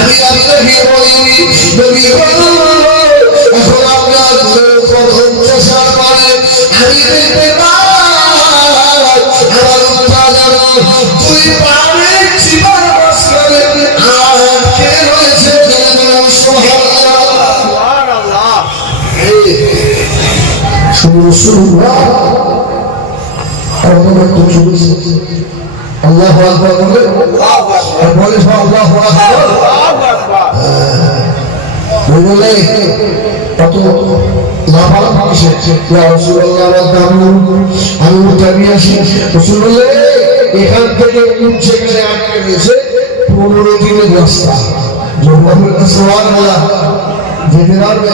আমি আপনাকে বলিনি নবী এখন আপনার প্রথম চেষ্টা করে আমি দেখতে পাই আমার উৎপাদন দুই পারে জীবন বস্ত্রে আটকে রয়েছে সুবহানাল্লাহ সুবহানাল্লাহ আল্লাহু আকবার বলে আল্লাহু আকবার বলে কত লাভালাভ হয়েছে ইয়া রাসূলুল্লাহ আমি উঠাবি আসি রাসূল বলে এখান থেকে সেখানে আটকে গেছে 15 দিনের রাস্তা সুবহানাল্লাহ যেতে পারবে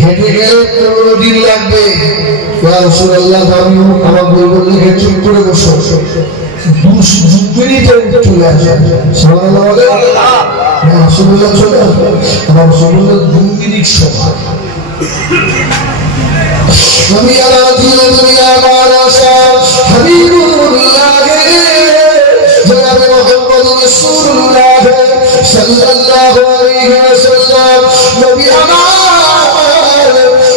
হেঁটে গেলে 15 দিন লাগবে ইয়া রাসূলুল্লাহ আমি আমার বললেন চুপ করে বসো চলে আসে সুবহানাল্লাহ বলে রাসূলুল্লাহ চলে আসবে আমার রাসূলুল্লাহ 2 মিনিট সময় নবী আলাইহিস সালাম হাবিবুল্লাহ জনাবে মুহাম্মদ রাসূলুল্লাহ সাল্লাল্লাহু আলাইহি ওয়াসাল্লাম নবী আমার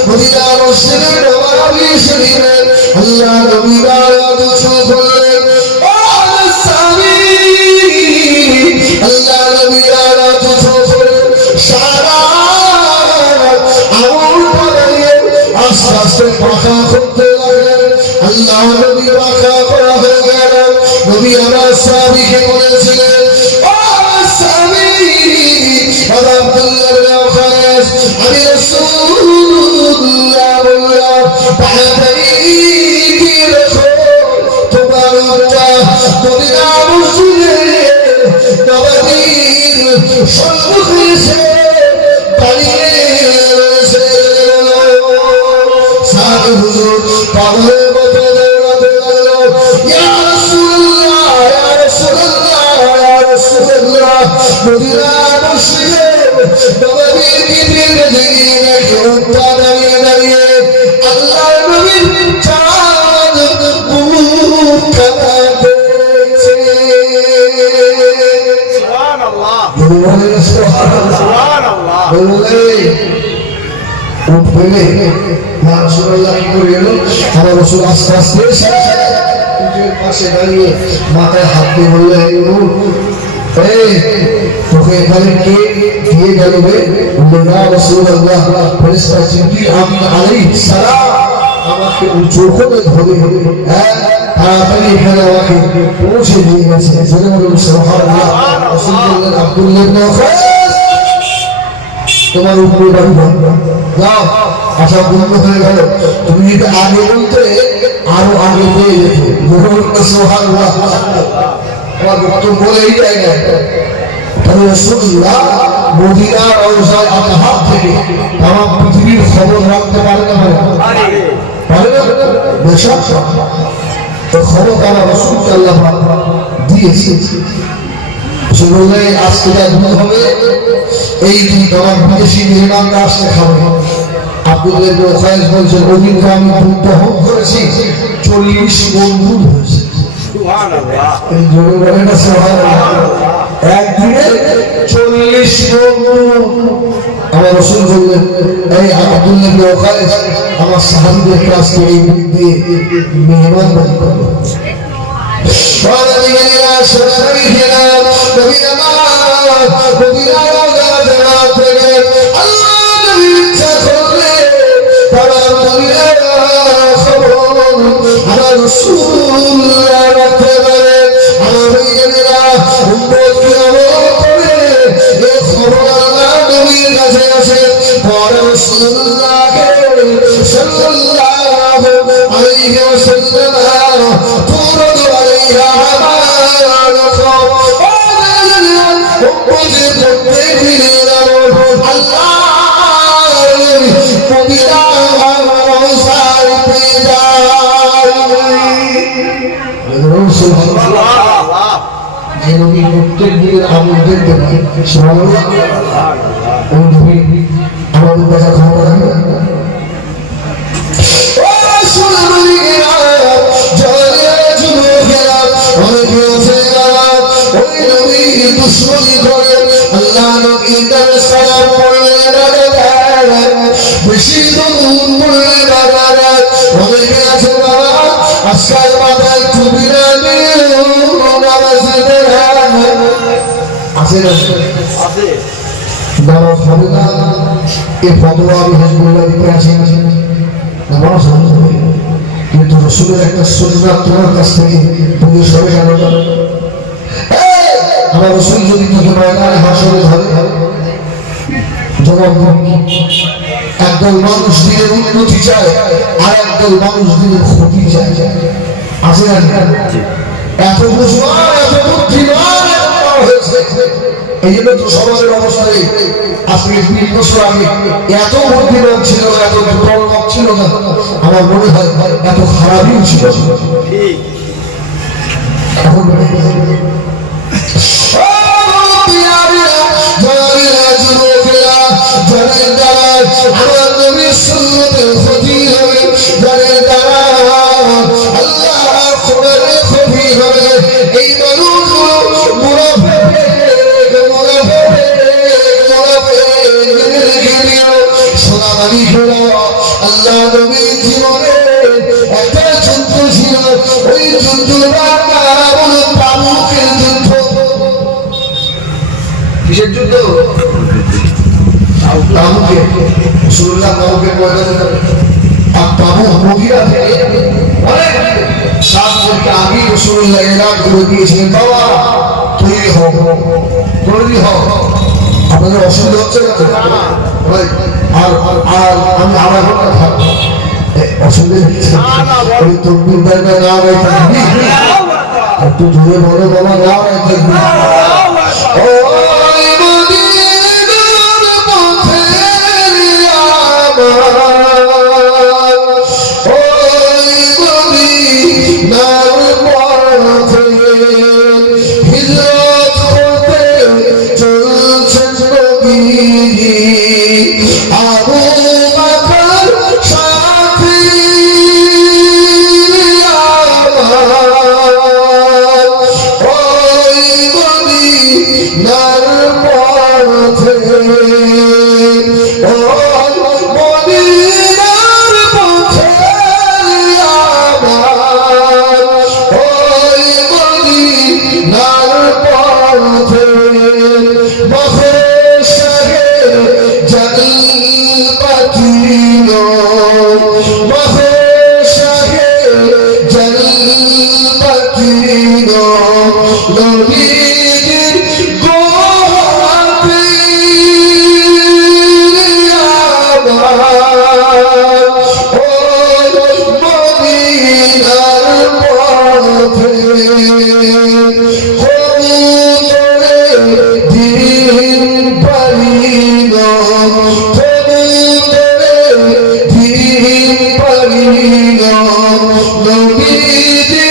মদিনা মসজিদের নববী শরীফে আল্লাহ নবী বারাত করলেন আল্লাহ নবী বারাত করলেন সারা আমল করে আস্তে আস্তে পাখা করতে লাগলেন আল্লাহ নবী পাখা করা হয়ে গেল নবী আমার সাহাবীকে বলেছিলেন ও সাহাবী আব্দুল্লাহ ইবনে আব্বাস আমি রাসূলুল্লাহ বললাম তাড়াতাড়ি গিয়ে দেখো তোমার উম্মত মদিনা মসজিদে নববীর সম্মুখে এসে দাঁড়িয়ে রয়েছে সাহাবী হুজুর পাগলের মতো দৌড়াতে লাগলো ইয়া রাসূলুল্লাহ ইয়া রাসূলুল্লাহ ইয়া রাসূলুল্লাহ মদিনা মসজিদে নববীর গির্জের দিকে দেখে উঠা দাঁড়িয়ে আল্লাহ নবীর চাঁদ মুখ কাঁদছে সুবহানাল্লাহ সুবহানাল্লাহ বলে উঠবে ইয়া রাসূলুল্লাহ কি করে গেল আমার রাসূল আস্তে আস্তে উঠের পাশে দাঁড়িয়ে মাথায় হাত দিয়ে বললেন এই তোকে এখানে কে দিয়ে গেল রে বললেন রাসূলুল্লাহ ফেরেশতা জিবরিল আলাইহিস সালাম আমাকে উঁচু করে ধরে হ্যাঁ তাড়াতাড়ি এখানে আমাকে পৌঁছে দিয়ে গেছে জোরে বলুন সুবহানাল্লাহ রাসূল বললেন আব্দুল্লাহ ইবনে আব্বাস তোমার উপরে বাড়ি যাও আশা পূর্ণ হয়ে গেল তুমি যদি আগে বলতে আরো আগে পেয়ে যেতে জোরে বলুন সুবহানাল্লাহ আমার বক্তব্য এই জায়গায় তবে রাসূলুল্লাহ মদিনার রওজায় আতহার থেকে তাম পৃথিবীর খবর রাখতে পারে না পারে না বেশক তো খবর তারা রাসূলকে আল্লাহ দিয়েছে সে বললে আজকে যা দুধ হবে এই দুধ আমার বিদেশি মেহমানরা আসতে খাবে আব্দুল্লাহ ইবনে খায়েস বলছেন ওদিন আমি দুধ দহন করেছি 40 মণ দুধ হয়েছে সুবহানাল্লাহ এই জোরে বলেন না সুবহানাল্লাহ একদিনে 40 মণ আমার রাসূল বললেন এই আব্দুল্লাহ ইবনে খায়েস আমার সাহাবীদের কাছে এই দুধ দিয়ে মেহমান বাড়ি করবে قال لي يا شريفنا نبي الله نبي الله جنات الله نبي تقول ترى نبي خبر على رسول الله رتبه على بينا امك يا رب يا خبر الله نبي جزاء قال رسول الله صلى الله عليه وسلم تورد عليها Allah যে নবী প্রত্যেক দিনের আমল দেখতে পায় সুবহানাল্লাহ ওই নবী আমাদের দেখা ক্ষমতা রাখবে আজকাল মাথায় টুপি না দিয়ে আছে না নামাজ হবে না এই ফতোয়া আমি হিজবুল্লাহ দিতে আসি নামাজ হবে কিন্তু রসুলের একটা সুন্নাত তোমার কাছ থেকে তুমি সরে গেল না আমার রসুল যদি তোকে ময়দানে হাসরে ধরে জবাব একদল মানুষ দিনের উন্নতি চায় আর একদল মানুষ দিনের ক্ষতি চায় আছে না এত বুঝবার এত বুদ্ধিমান হয়েছে এই জন্য তো সমাজের অবস্থায় আজকে 20 বছর আগে এত বুদ্ধিমান ছিল না এত দুর্বল ছিল না আমার মনে হয় এত খারাপই ছিল এখন আমার নবীর সুন্নতের ক্ষতি হবে যাদের দ্বারা আল্লাহ কোরআনের ক্ষতি হবে এই মানুষগুলো সোনামানি ঘোড়া আল্লাহ নবীর জীবনে একটা যুদ্ধ ছিল ওই যুদ্ধটা তাবুকের যুদ্ধ কিসের যুদ্ধ তাবুকে রাসূলুল্লাহ তাবুকের ময়দানে আর তাবুক মদিনা থেকে অনেক 7 বছর আগে রাসূলুল্লাহ এলান করে দিয়েছিলেন বাবা তৈরি হও আপনাদের অসুবিধা হচ্ছে না আর আর আমি আমার কথা থাকবো অসুবিধা হচ্ছে ওই তকবীর দেবে না রাখবি একটু জোরে বলো বাবা না রাখবি Nobody